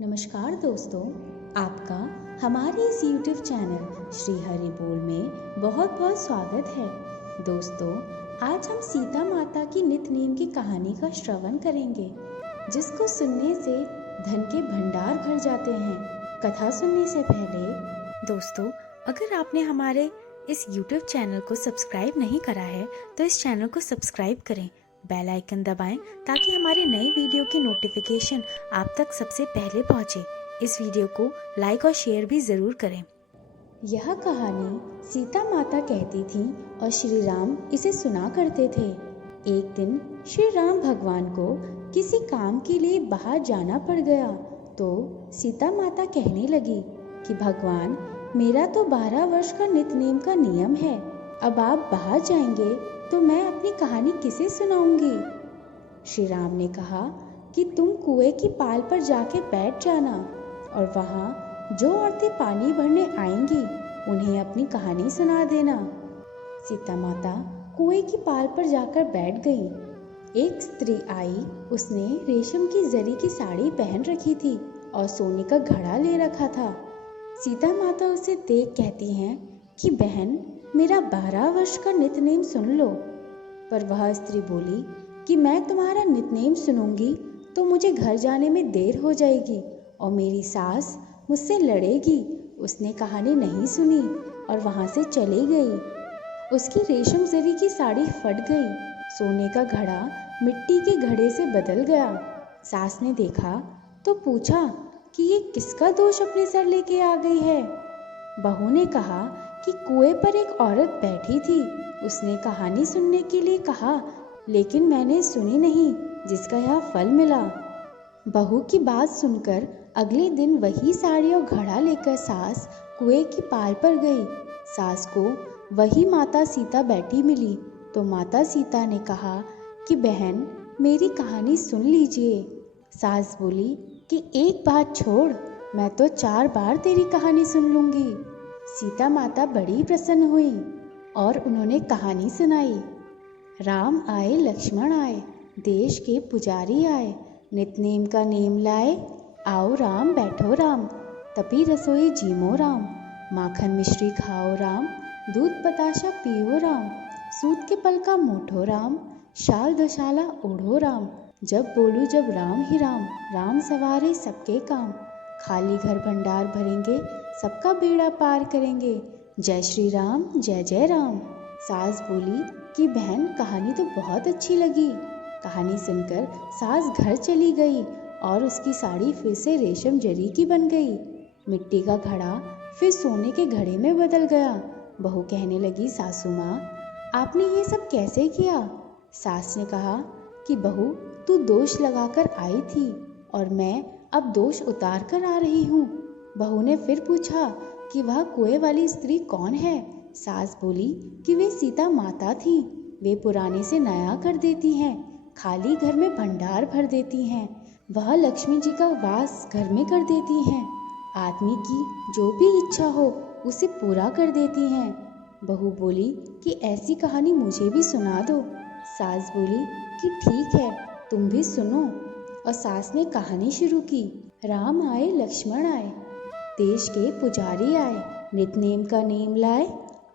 नमस्कार दोस्तों, आपका हमारे इस YouTube चैनल श्री हरि बोल में बहुत बहुत स्वागत है। दोस्तों, आज हम सीता माता की नित्य की कहानी का श्रवण करेंगे, जिसको सुनने से धन के भंडार भर जाते हैं। कथा सुनने से पहले दोस्तों, अगर आपने हमारे इस YouTube चैनल को सब्सक्राइब नहीं करा है तो इस चैनल को सब्सक्राइब करें, बेल आइकन दबाएं ताकि हमारे नए वीडियो की नोटिफिकेशन आप तक सबसे पहले पहुंचे। इस वीडियो को लाइक और शेयर भी ज़रूर करें। यह कहानी सीता माता कहती थी और श्री राम इसे सुना करते थे। एक दिन श्री राम भगवान को किसी काम के लिए बाहर जाना पड़ गया तो सीता माता कहने लगी कि भगवान, मेरा तो 12 वर्ष का नित्य का नियम है। अब आप बाहर जाएंगे तो मैं अपनी कहानी किसे सुनाऊंगी। श्री राम ने कहा कि तुम कुएं की पाल पर जाके बैठ जाना और वहाँ जो औरतें पानी भरने आएंगी उन्हें अपनी कहानी सुना देना। सीता माता कुएं की पाल पर जाकर बैठ गई। एक स्त्री आई, उसने रेशम की जरी की साड़ी पहन रखी थी और सोने का घड़ा ले रखा था। सीता माता उसे देख कहती हैं कि बहन, मेरा 12 वर्ष का नित्य सुन लो। पर वह स्त्री बोली कि मैं तुम्हारा नित्य सुनूंगी तो मुझे घर जाने में देर हो जाएगी और मेरी सास मुझसे लड़ेगी। उसने कहानी नहीं सुनी और वहाँ से चली गई। उसकी रेशम जरी की साड़ी फट गई, सोने का घड़ा मिट्टी के घड़े से बदल गया। सास ने देखा तो पूछा कि ये किसका दोष अपने सर लेके आ गई है। बहू ने कहा कि कुएं पर एक औरत बैठी थी, उसने कहानी सुनने के लिए कहा, लेकिन मैंने सुनी नहीं, जिसका यह फल मिला। बहू की बात सुनकर अगले दिन वही साड़ी और घड़ा लेकर सास कुएं की पाल पर गई। सास को वही माता सीता बैठी मिली तो माता सीता ने कहा कि बहन, मेरी कहानी सुन लीजिए। सास बोली कि एक बात छोड़, मैं तो 4 बार तेरी कहानी सुन लूंगी। सीता माता बड़ी प्रसन्न हुई और उन्होंने कहानी सुनाई। राम आए लक्ष्मण आए, देश के पुजारी आए, नित्य का नेम लाए, आओ राम बैठो राम, तपी रसोई जीमो राम, माखन मिश्री खाओ राम, दूध बताशा पियो राम, सूत के पल का मोठो राम, शाल दोशाला ओढ़ो राम, जब बोलू जब राम ही राम, राम सवारे सबके काम, खाली घर भंडार भरेंगे, सबका बेड़ा पार करेंगे, जय श्री राम जय जय राम। सास बोली कि बहन, कहानी तो बहुत अच्छी लगी। कहानी सुनकर सास घर चली गई और उसकी साड़ी फिर से रेशम जरी की बन गई। मिट्टी का घड़ा फिर सोने के घड़े में बदल गया। बहू कहने लगी, सासू माँ, आपने ये सब कैसे किया। सास ने कहा कि बहू, तू दोष लगाकर आई थी और मैं अब दोष उतार कर आ रही हूँ। बहू ने फिर पूछा कि वह कुएं वाली स्त्री कौन है। सास बोली कि वे सीता माता थी। वे पुराने से नया कर देती हैं, खाली घर में भंडार भर देती हैं। वह लक्ष्मी जी का वास घर में कर देती हैं। आदमी की जो भी इच्छा हो उसे पूरा कर देती हैं। बहू बोली कि ऐसी कहानी मुझे भी सुना दो। सास बोली कि ठीक है, तुम भी सुनो। और सास ने कहानी शुरू की। राम आए लक्ष्मण आए, देश के पुजारी आए, नित्य का नेम लाए,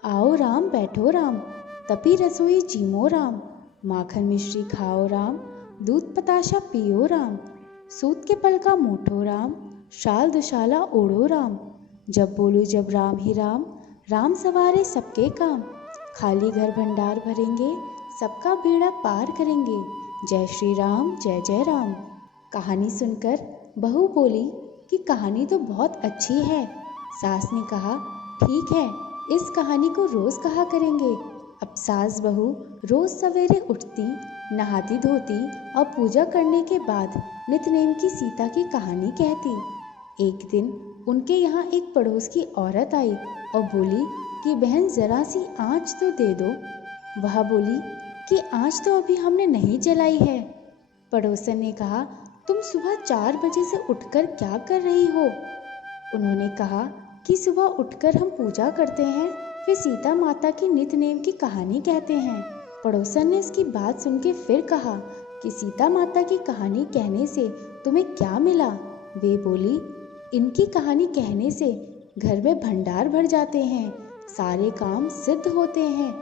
आओ राम बैठो राम, तपी रसोई जीमो राम, माखन मिश्री खाओ राम, दूध बताशा पियो राम, सूत के पल का मोठो राम, शाल दुशाला ओढ़ो राम, जब बोलू जब राम ही राम, राम सवारे सबके काम, खाली घर भंडार भरेंगे, सबका बेड़ा पार करेंगे, जय श्री राम जय जय राम। कहानी सुनकर बहू बोली कि कहानी तो बहुत अच्छी है। सास ने कहा, ठीक है, इस कहानी को रोज कहा करेंगे। अब सास बहू रोज सवेरे उठती, नहाती धोती और पूजा करने के बाद नित्य की सीता की कहानी कहती। एक दिन उनके यहाँ एक पड़ोस की औरत आई और बोली कि बहन, जरा सी आँच तो दे दो। वह बोली कि आँच तो अभी हमने नहीं जलाई है। पड़ोसन ने कहा, तुम सुबह 4 बजे से उठकर क्या कर रही हो। उन्होंने कहा कि सुबह उठकर हम पूजा करते हैं, फिर सीता माता की नित्य की कहानी कहते हैं। पड़ोसन ने इसकी बात सुन के फिर कहा कि सीता माता की कहानी कहने से तुम्हें क्या मिला। वे बोली, इनकी कहानी कहने से घर में भंडार भर जाते हैं, सारे काम सिद्ध होते हैं,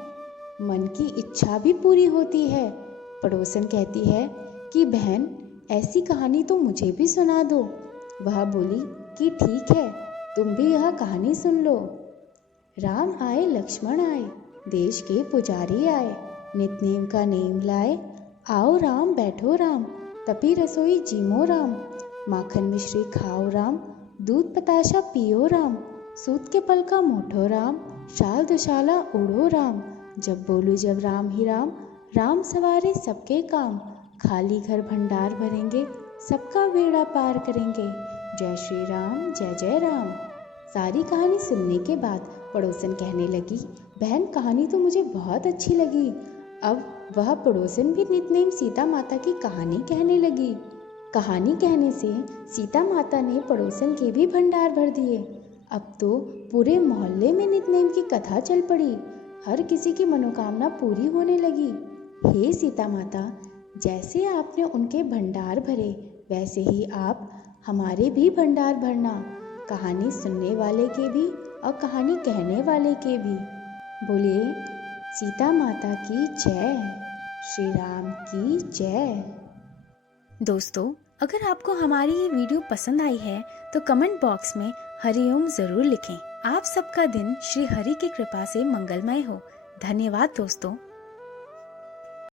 मन की इच्छा भी पूरी होती है। पड़ोसन कहती है कि बहन, ऐसी कहानी तो मुझे भी सुना दो। वह बोली कि ठीक है, तुम भी यह कहानी सुन लो। राम आए लक्ष्मण आए, देश के पुजारी आए, नित नेम का नेम लाए, आओ राम बैठो राम, तपी रसोई जीमो राम, माखन मिश्री खाओ राम, दूध पताशा पियो राम, सूत के पल का मोठो राम, शाल दुशाला ओढ़ो राम, जब बोलू जब राम ही राम, राम सवारे सबके काम, खाली घर भंडार भरेंगे, सबका बेड़ा पार करेंगे, जय श्री राम जय जय राम। सारी कहानी सुनने के बाद पड़ोसन कहने लगी, बहन कहानी तो मुझे बहुत अच्छी लगी। अब वह पड़ोसन भी नितनेम सीता माता की कहानी कहने लगी। कहानी कहने से सीता माता ने पड़ोसन के भी भंडार भर दिए। अब तो पूरे मोहल्ले में नितनेम की कथा चल पड़ी, हर किसी की मनोकामना पूरी होने लगी। हे सीता माता, जैसे आपने उनके भंडार भरे, वैसे ही आप हमारे भी भंडार भरना, कहानी सुनने वाले के भी और कहानी कहने वाले के भी। बोलिए सीता माता की जय, श्री राम की जय। दोस्तों, अगर आपको हमारी ये वीडियो पसंद आई है तो कमेंट बॉक्स में हरिओम जरूर लिखें। आप सबका दिन श्री हरि की कृपा से मंगलमय हो। धन्यवाद दोस्तों।